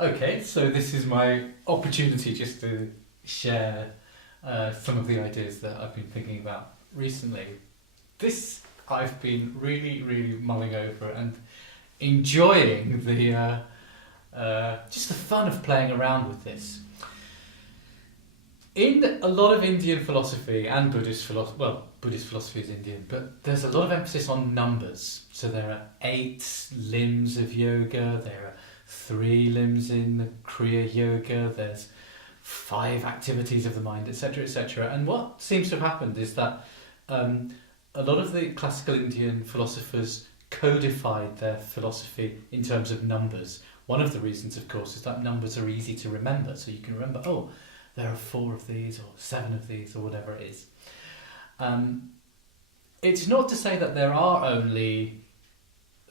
Okay, so this is my opportunity just to share some of the ideas that I've been thinking about recently. This I've been really mulling over and enjoying the just the fun of playing around with this. In a lot of Indian philosophy and Buddhist philosophy, well, Buddhist philosophy is Indian, but there's a lot of emphasis on numbers. So there are 8 limbs of yoga, there are 3 limbs in the Kriya Yoga, there's 5 activities of the mind, etc., etc. And what seems to have happened is that a lot of the classical Indian philosophers codified their philosophy in terms of numbers. One of the reasons, of course, is that numbers are easy to remember. So you can remember, oh, there are 4 of these or 7 of these or whatever it is. It's not to say that there are only,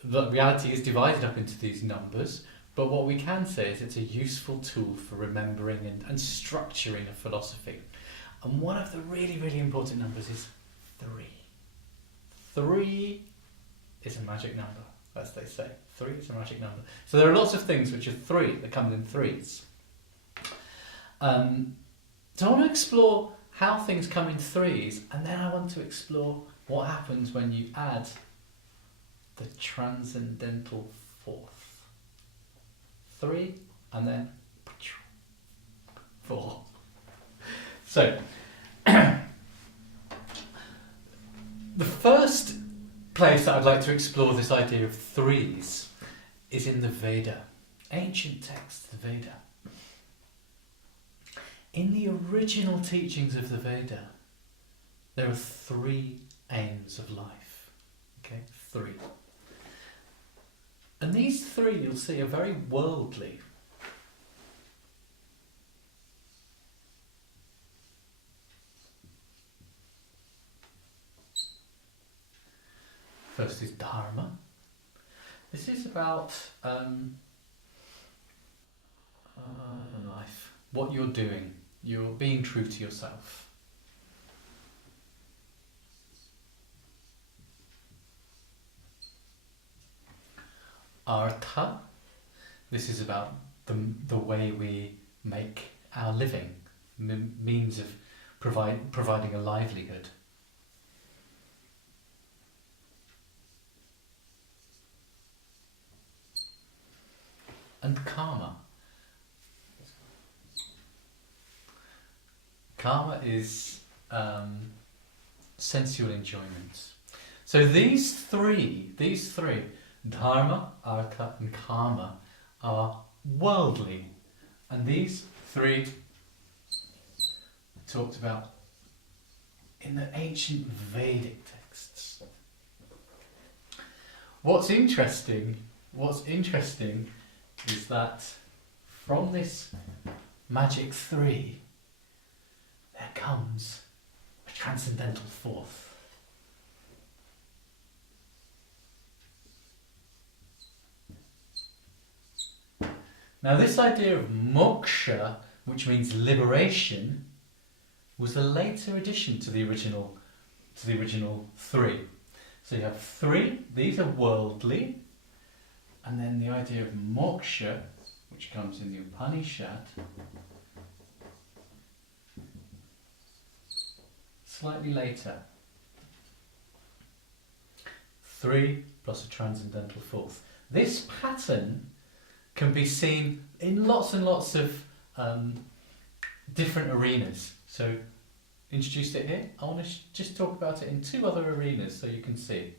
that reality is divided up into these numbers, but what we can say is it's a useful tool for remembering and structuring a philosophy. And one of the really important numbers is 3. 3 is a magic number, as they say. 3 is a magic number. So there are lots of things which are 3, that come in 3s. So I want to explore how things come in 3s, and then I want to explore what happens when you add the transcendental 4th. 3 and then 4. So, the first place that I'd like to explore this idea of 3s is in the Veda, ancient text, the Veda. In the original teachings of the Veda, there are 3 aims of life. Okay, 3. And these 3, you'll see, are very worldly. First is Dharma. This is about life, what you're doing. You're being true to yourself. Artha. This is about the way we make our living, means of providing a livelihood. And karma. Karma is sensual enjoyment. So these three, dharma, artha and karma, are worldly. And these 3 are talked about in the ancient Vedic texts. What's interesting is that from this magic 3, there comes a transcendental 4th. Now this idea of moksha, which means liberation, was a later addition to the original 3. So you have 3, these are worldly, and then the idea of moksha, which comes in the Upanishad, slightly later. 3 plus a transcendental 4th. This pattern can be seen in lots and lots of different arenas. So, introduced it here. I want to just talk about it in 2 other arenas so you can see.